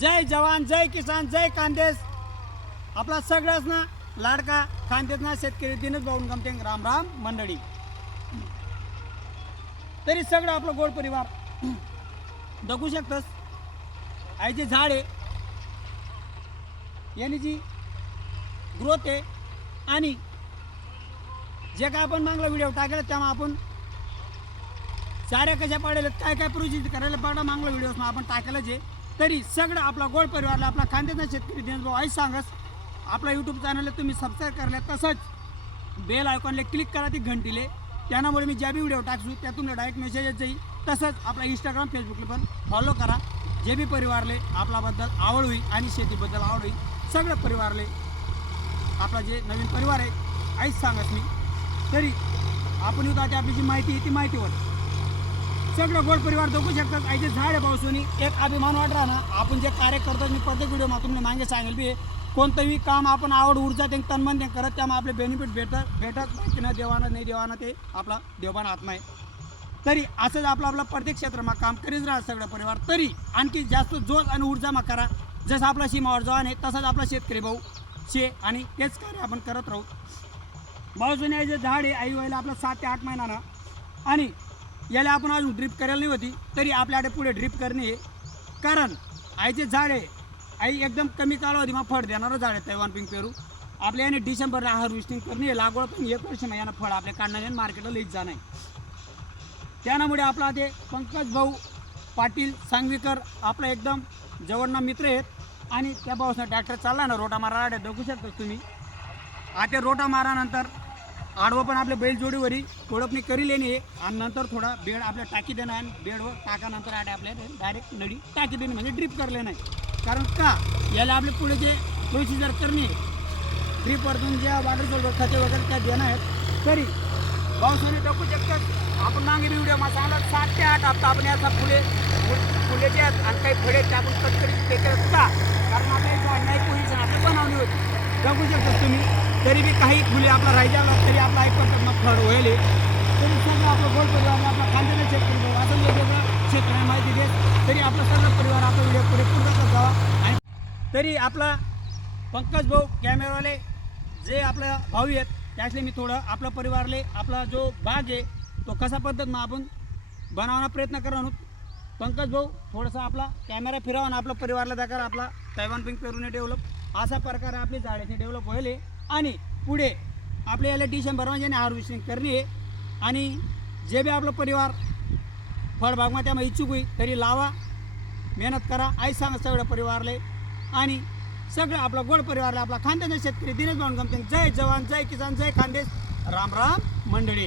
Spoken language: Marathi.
जय जवान जय किसान जय कांदेस. आपला सगळ्याच ना लाडका खांदेस ना शेतकरी दिनच भाऊन गमते. राम राम मंडळी. तरी सगळं आपलं गोड परिवार. दगू शकतस. आहे जे झाड आहे याने जी ग्रोथ आहे आणि जे काय आपण मागला व्हिडिओ टाकला त्यामुळे आपण साऱ्या कशा पाडायला काय काय प्रोसिजर करायला पाडा मागला व्हिडिओ आपण टाकायला जे तरी सगळं आपला गोड परिवारला आपला खांद्याचा शेतकरी दिनभाऊ आई सांगस आपला यूट्यूब चॅनलला तुम्ही सबस्क्राईब करले तसंच बेल आयकॉनला क्लिक करा ती घंटीले. त्यामुळे मी ज्या बी व्हिडिओ टाकू त्यातून डायरेक्ट मेसेज येत जाईल. तसंच आपला इंस्टाग्राम फेसबुकला पण फॉलो करा. जे बी परिवारले आपल्याबद्दल आवड होईल आणि शेतीबद्दल आवड होईल सगळं परिवारले आपला जे नवीन परिवार आहे आईच सांगत मी. तरी आपण येऊ आता आपली जी माहिती आहे ती माहितीवर. सगळं गोड परिवार जगू शकतात. आईचे झाड आहे पावसाने एक अभिमान वाटला ना आपण जे कार्य करतो मी प्रत्येक व्हिडिओ तुम्ही मागे सांगेल बी कोणतंही काम आपण आवड ऊर्जा ते तन्मन ते करत त्यामुळे आपले बेनिफिट भेटत भेटत बाकी ना देवाना नाही देवाना ते आपला देवाना आत्मा आहे. तरी असंच आपलं आपलं प्रत्येक क्षेत्रमा काम करीत राहा सगळं परिवार. तरी आणखी जास्त जोश आणि ऊर्जा मग करा. जसं आपला सीमावर जवान आहे तसाच आपला शेतकरी भाऊ शे आणि तेच कार्य आपण करत राहू. बाजूने जे झाड आहे आई व्हायला आपलं सात ते आठ महिन्यानं आणि याला आपण अजून ड्रीप करायला नाही होती तरी आपल्याकडे पुढे ड्रीप करणे कारण आईचे झाड आहे आई एकदम कमी कालावधी मग फळ देणारं झाड आहे तैवान पिंक पेरू. आपल्या याने डिसेंबरला हार्वेस्टिंग करणे लागवड पण एक वर्ष यानं फळ आपल्या काढण्याने मार्केटला लईच जाणं आहे. त्यामुळे आपला ते पंकज भाऊ पाटील सांगवीकर आपला एकदम जवळना मित्र आहेत. आणि त्या भाऊसनं ट्रॅक्टर चालला ना रोटा मारा बघू शकता तुम्ही. आता रोटा मारानंतर आडवं पण आपल्या बैलजोडीवरी थोडंपणी करी लेणे आहे आणि नंतर थोडा बेड आपल्या टाकी देणं आणि बेडवर टाकानंतर आडे आपल्या डायरेक्ट नळी टाकी देणे म्हणजे ड्रीप करले नाही. कारण का? याला आपले पुढे जे प्रोसिजर करणे ड्रिपवरतून जे वॉटर सोडवर खते वगैरे त्या देणं आहेत तरी पावसाने टाकू शकतात आपण मागे व्हिडिओ मा सांगला सात ते आठ हप्ता आपण याचा फुले फुले जे आहेत आणि काही फळे त्या आपण कट ते करत का कारण आपल्या इथं नाही पोझिशन आपली बनवली होती. जगू शकतात तुम्ही. तरी बी काही फुले आपला राहायच्या तरी आपला ऐकत मग फळ होईल. तरी सगळं आपलं गोल परिवार आपला खांद्याला शेतकरी भाऊ असं वेगवेगळं क्षेत्र माहिती देत तरी आपला सर्व परिवार आपला व्हिडिओ पुरेपूर करत जावा. आणि तरी आपला पंकज भाऊ कॅमेरावाले जे आपल्या भाऊ आहेत त्यातले मी थोडं आपला परिवारले आपला जो बाग आहे तो कसा पद्धत मग आपण बनवण्याचा प्रयत्न करणार म्हणून पंकज भाऊ थोडासा आपला कॅमेरा फिरावा आणि आपला परिवारला दाखवा आपला तैवान पिंक पेरूने डेव्हलप असा प्रकारे आपली झाडाची डेव्हलप होईल. आणि पुढे आपल्या याला डिसेंबर म्हणजे हार्वेस्टिंग करणे आहे आणि जे बी आपलं परिवार फळबागमा त्यामुळे इच्छुक होईल तरी लावा मेहनत करा आई सांगा सगळं परिवारले. आणि सगळं आपला गोड परिवारला आपला खानदेश शेतकरी दिनेश भाऊन गमते जय जवान जय किसान जय खानदेश. राम राम मंडळी.